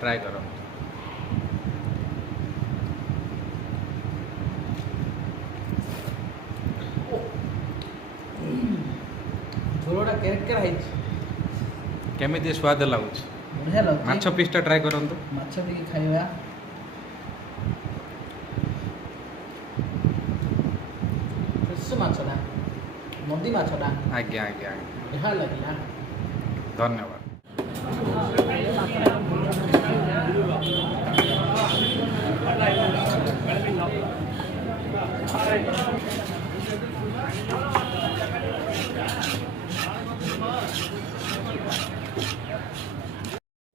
Try करो। झोलटा केरकेरा केमिति स्वाद लगुच बढ़िया लगुच। माछ पीसटा ट्राए करंतु। माछ टिके खाइबा। फ्रेश माछटा नदी माछटा आज्ञा आज्ञा बढ़िया लगिला। धन्यवाद।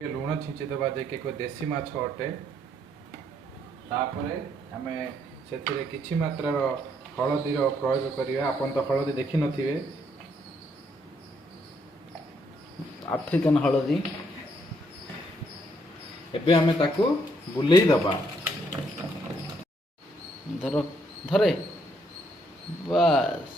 लुण छींचीदेवा जे कोई देसी माछ अटे। तापरे आमे सेथिरे किछि मात्रार हळदीर प्रयोग करिया। आपन तो हळदी देखि नथिबे। आफ्रिकन हळदी एबे आमे ताकू बुलेई दबा। धर धरे बस।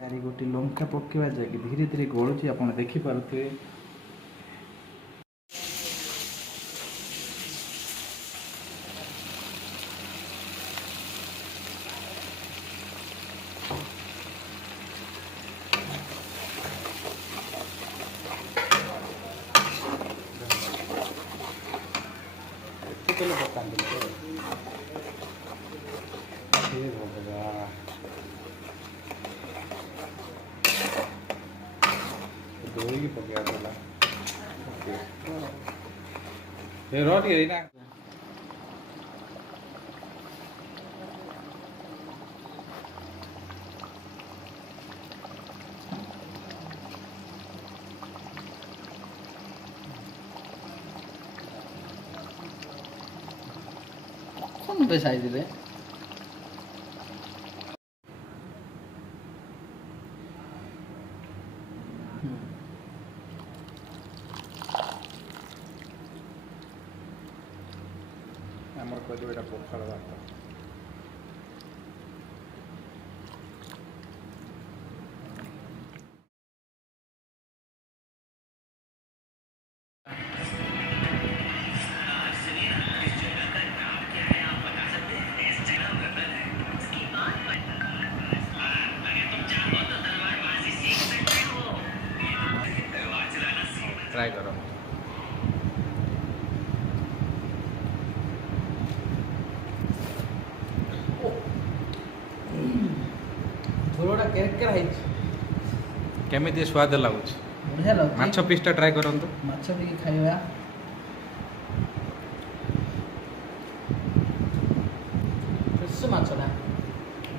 यारी गोटी लंका पकेवा जाके धीरे धीरे गलुची आपण देखि पारुथे। तेल पकान दे ये भगवान दोई की पका देला। ओके ये रोटी है ना। कौन पे साइज रे हमर को जो एटा पोखर भात ट्राई करो। झोलटा केरकेरा केमिति स्वाद लगुच बढ़िया लगुच। माछ पीसटा ट्राए करंतु। माछ टिके खाइबा। फ्रेश माछटा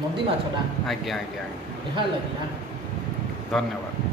नदी माछटा आज्ञा आज्ञा बढ़िया लगिला। धन्यवाद।